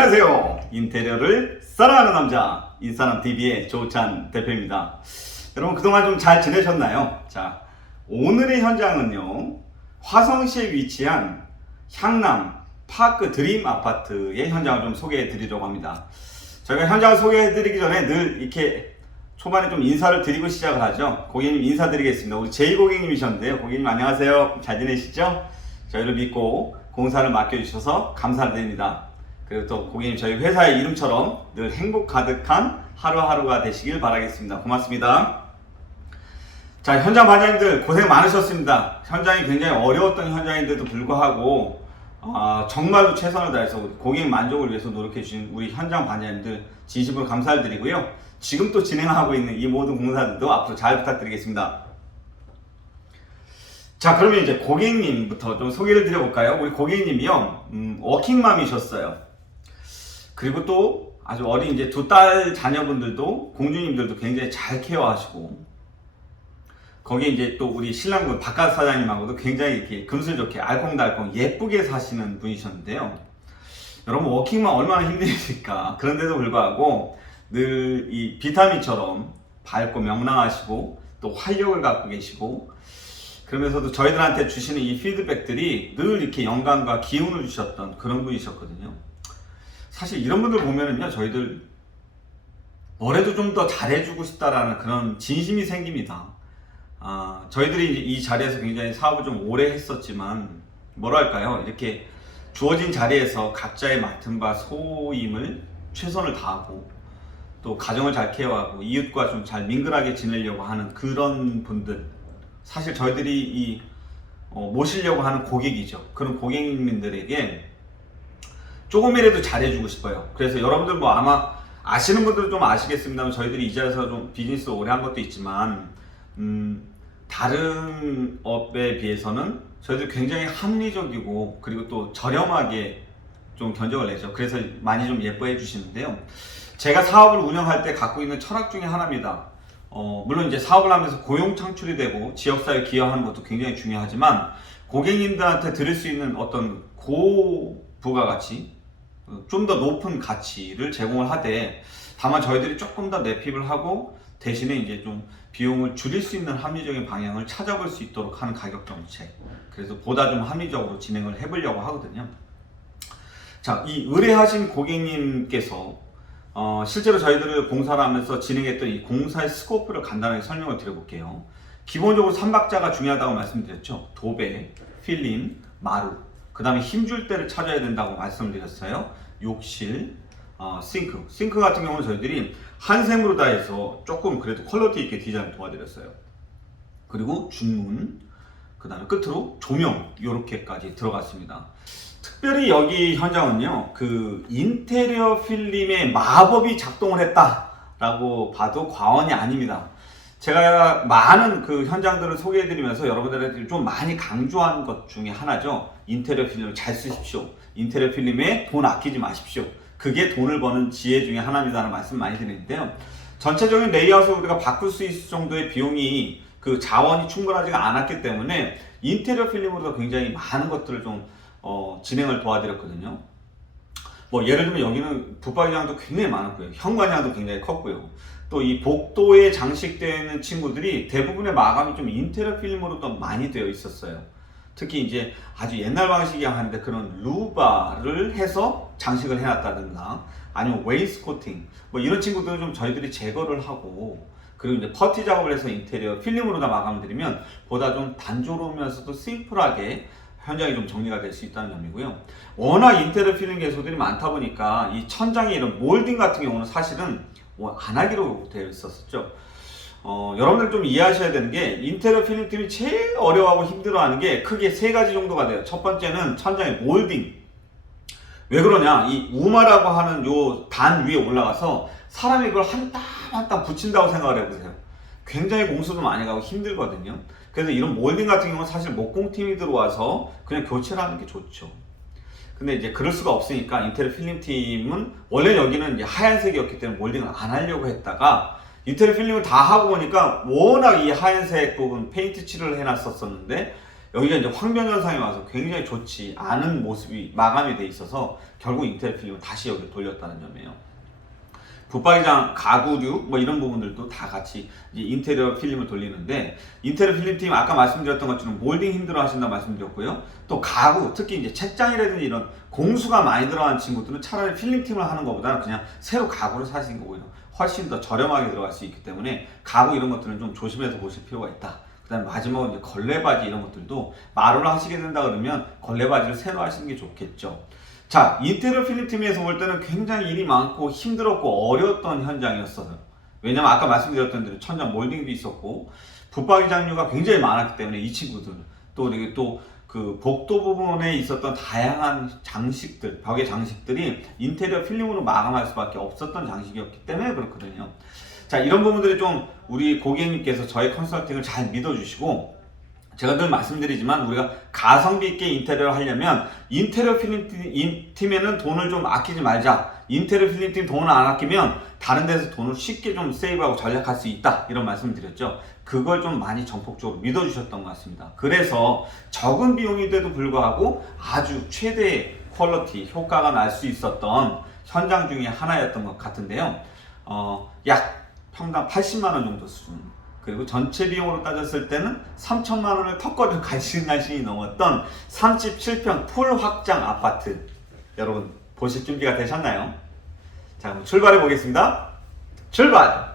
안녕하세요. 인테리어를 사랑하는 남자 인사남TV의 조찬 대표입니다. 여러분 그동안 좀 잘 지내셨나요? 자, 오늘의 현장은요, 화성시에 위치한 향남 파크 드림 아파트의 현장을 좀 소개해 드리려고 합니다. 저희가 현장을 소개해 드리기 전에 늘 이렇게 초반에 좀 인사를 드리고 시작을 하죠. 고객님 인사드리겠습니다. 우리 제이 고객님이셨는데요. 고객님 안녕하세요. 잘 지내시죠? 저희를 믿고 공사를 맡겨주셔서 감사드립니다. 그리고 또 고객님 저희 회사의 이름처럼 늘 행복 가득한 하루하루가 되시길 바라겠습니다. 고맙습니다. 자, 현장 반장님들 고생 많으셨습니다. 현장이 굉장히 어려웠던 현장인데도 불구하고 정말로 최선을 다해서 고객 만족을 위해서 노력해 주신 우리 현장 반장님들 진심으로 감사를 드리고요. 지금 또 진행하고 있는 이 모든 공사들도 앞으로 잘 부탁드리겠습니다. 자, 그러면 이제 고객님부터 좀 소개를 드려볼까요? 우리 고객님이요, 워킹맘이셨어요. 그리고 또 아주 어린 이제 두 딸 자녀분들도, 공주님들도 굉장히 잘 케어하시고, 거기에 이제 또 우리 신랑분 바깥 사장님하고도 굉장히 이렇게 금슬좋게 알콩달콩 예쁘게 사시는 분이셨는데요. 여러분 워킹맘 얼마나 힘드십니까? 그런데도 불구하고 늘 이 비타민처럼 밝고 명랑하시고 또 활력을 갖고 계시고, 그러면서도 저희들한테 주시는 이 피드백들이 늘 이렇게 영감과 기운을 주셨던 그런 분이셨거든요. 사실 이런 분들 보면은요, 저희들 뭐래도 좀 더 잘해주고 싶다라는 그런 진심이 생깁니다. 저희들이 이제 이 자리에서 굉장히 사업을 좀 오래 했었지만, 뭐랄까요, 이렇게 주어진 자리에서 각자의 맡은 바 소임을 최선을 다하고 또 가정을 잘 케어하고 이웃과 좀 잘 민글하게 지내려고 하는 그런 분들, 사실 저희들이 모시려고 하는 고객이죠. 그런 고객님들에게 조금이라도 잘해주고 싶어요. 그래서 여러분들 뭐 아마 아시는 분들은 좀 아시겠습니다만, 저희들이 이 자리에서 좀 비즈니스를 오래 한 것도 있지만 다른 업에 비해서는 저희들 굉장히 합리적이고 그리고 또 저렴하게 좀 견적을 내죠. 그래서 많이 좀 예뻐해 주시는데요. 제가 사업을 운영할 때 갖고 있는 철학 중에 하나입니다. 물론 이제 사업을 하면서 고용 창출이 되고 지역사회에 기여하는 것도 굉장히 중요하지만, 고객님들한테 드릴 수 있는 어떤 고부가가치, 좀 더 높은 가치를 제공을 하되, 다만 저희들이 조금 더 내핍을 하고 대신에 이제 좀 비용을 줄일 수 있는 합리적인 방향을 찾아볼 수 있도록 하는 가격 정책, 그래서 보다 좀 합리적으로 진행을 해보려고 하거든요. 자, 이 의뢰하신 고객님께서 실제로 저희들을 공사를 하면서 진행했던 이 공사의 스코프를 간단하게 설명을 드려볼게요. 기본적으로 3박자가 중요하다고 말씀드렸죠. 도배, 필름, 마루, 그 다음에 힘줄 때를 찾아야 된다고 말씀을 드렸어요. 욕실, 싱크 같은 경우는 저희들이 한샘으로 다 해서 조금 그래도 퀄리티 있게 디자인을 도와드렸어요. 그리고 중문, 그 다음에 끝으로 조명, 요렇게까지 들어갔습니다. 특별히 여기 현장은요, 그 인테리어 필름의 마법이 작동을 했다라고 봐도 과언이 아닙니다. 제가 많은 그 현장들을 소개해드리면서 여러분들한테 좀 많이 강조한 것 중에 하나죠. 인테리어 필름을 잘 쓰십시오. 인테리어 필름에 돈 아끼지 마십시오. 그게 돈을 버는 지혜 중에 하나입니다라는 말씀 많이 드리는데요. 전체적인 레이아웃을 우리가 바꿀 수 있을 정도의 비용이, 그 자원이 충분하지가 않았기 때문에 인테리어 필름으로도 굉장히 많은 것들을 좀 진행을 도와드렸거든요. 뭐 예를 들면 여기는 붙박이장도 굉장히 많았고요. 현관장도 굉장히 컸고요. 또 이 복도에 장식되는 친구들이 대부분의 마감이 좀 인테리어 필름으로 더 많이 되어 있었어요. 특히 이제 아주 옛날 방식이 하는데 그런 루바를 해서 장식을 해놨다든가, 아니면 웨이스코팅, 뭐 이런 친구들은 좀 저희들이 제거를 하고, 그리고 이제 퍼티 작업을 해서 인테리어 필름으로 다 마감을 드리면 보다 좀 단조로우면서도 심플하게 현장이 좀 정리가 될 수 있다는 점이고요. 워낙 인테리어 필름 개소들이 많다 보니까 이 천장에 이런 몰딩 같은 경우는 사실은 안 하기로 되어 있었죠. 여러분들 좀 이해하셔야 되는 게, 인테리어 필름 팀이 제일 어려워하고 힘들어하는 게 크게 세 가지 정도가 돼요. 첫 번째는 천장의 몰딩. 왜 그러냐, 이 우마라고 하는 요 단 위에 올라가서 사람이 그걸 한 땀 한 땀 붙인다고 생각을 해보세요. 굉장히 공수도 많이 가고 힘들거든요. 그래서 이런 몰딩 같은 경우는 사실 목공팀이 들어와서 그냥 교체를 하는 게 좋죠. 근데 이제 그럴 수가 없으니까 인테리어 필름 팀은, 원래 여기는 이제 하얀색이었기 때문에 몰딩을 안 하려고 했다가 인테리어 필름을 다 하고 보니까 워낙 이 하얀색 부분 페인트 칠을 해놨었는데 여기가 이제 황변현상에 와서 굉장히 좋지 않은 모습이 마감이 돼 있어서 결국 인테리어 필름을 다시 여기 돌렸다는 점이에요. 붙박이장, 가구류 뭐 이런 부분들도 다 같이 이제 인테리어 필름을 돌리는데, 인테리어 필름팀 아까 말씀드렸던 것처럼 몰딩 힘들어 하신다고 말씀드렸고요. 또 가구, 특히 이제 책장이라든지 이런 공수가 많이 들어간 친구들은 차라리 필름팀을 하는 것보다는 그냥 새로 가구를 사시는 거 오히려 훨씬 더 저렴하게 들어갈 수 있기 때문에 가구 이런 것들은 좀 조심해서 보실 필요가 있다. 그 다음에 마지막으로 이제 걸레바지 이런 것들도 마루를 하시게 된다 그러면 걸레바지를 새로 하시는 게 좋겠죠. 자, 인테리어 필름팀에서 볼 때는 굉장히 일이 많고 힘들었고 어려웠던 현장이었어요. 왜냐면 아까 말씀드렸던 대로 천장 몰딩도 있었고 붙박이 장류가 굉장히 많았기 때문에 이 친구들 또 그 복도 부분에 있었던 다양한 장식들, 벽의 장식들이 인테리어 필름으로 마감할 수밖에 없었던 장식이었기 때문에 그렇거든요. 자, 이런 부분들이 좀 우리 고객님께서 저의 컨설팅을 잘 믿어주시고, 제가 늘 말씀드리지만 우리가 가성비 있게 인테리어를 하려면 인테리어 필름팀에는 돈을 좀 아끼지 말자. 인테리어 필름팀 돈을 안 아끼면 다른 데서 돈을 쉽게 좀 세이브하고 절약할 수 있다, 이런 말씀을 드렸죠. 그걸 좀 많이 전폭적으로 믿어주셨던 것 같습니다. 그래서 적은 비용인데도 불구하고 아주 최대의 퀄리티, 효과가 날 수 있었던 현장 중에 하나였던 것 같은데요. 약 평당 80만원 정도 수준, 그리고 전체 비용으로 따졌을 때는 3천만원을 턱걸이를 간신간신히 넘었던 37평 풀 확장 아파트, 여러분 보실 준비가 되셨나요? 자, 그럼 출발해 보겠습니다. 출발!